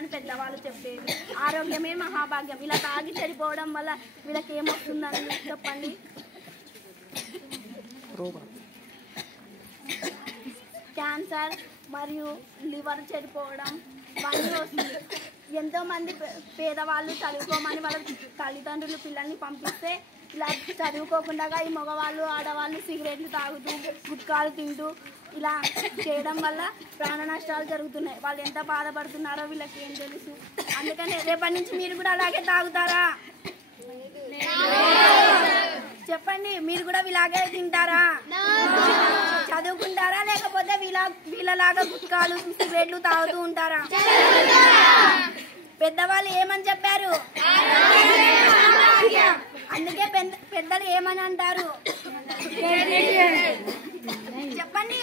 అని పెద్దవాళ్ళు చెప్పేది. ఆరోగ్యమే మహాభాగ్యం. ఇలా తాగి చెడిపోవడం వల్ల వీళ్ళకి ఏమొస్తుందని చెప్పండి. క్యాన్సర్ మరియు లివర్ చెడిపోవడం ఇవన్నీ వస్తుంది. ఎంతోమంది పేదవాళ్ళు చదువుకోమని వాళ్ళ తల్లిదండ్రులు పిల్లల్ని పంపిస్తే ఇలా చదువుకోకుండా ఈ మగవాళ్ళు ఆడవాళ్ళు సిగరెట్లు తాగుతూ గుట్కాలు తింటూ ఇలా చేయడం వల్ల ప్రాణ నష్టాలు జరుగుతున్నాయి. వాళ్ళు ఎంత బాధపడుతున్నారో వీళ్ళకి ఏం తెలుసు. అందుకని రేపటి నుంచి మీరు కూడా అలాగే తాగుతారా? చెప్పండి, మీరు కూడా ఇలాగే తింటారా? చదువుకుంటారా లేకపోతే వీళ్ళలాగా గుట్కాలు సిగరెట్లు తాగుతూ ఉంటారా? పెద్దవాళ్ళు ఏమని చెప్పారు? అందుకే పెద్దలు ఏమని అంటారు చెప్పండి.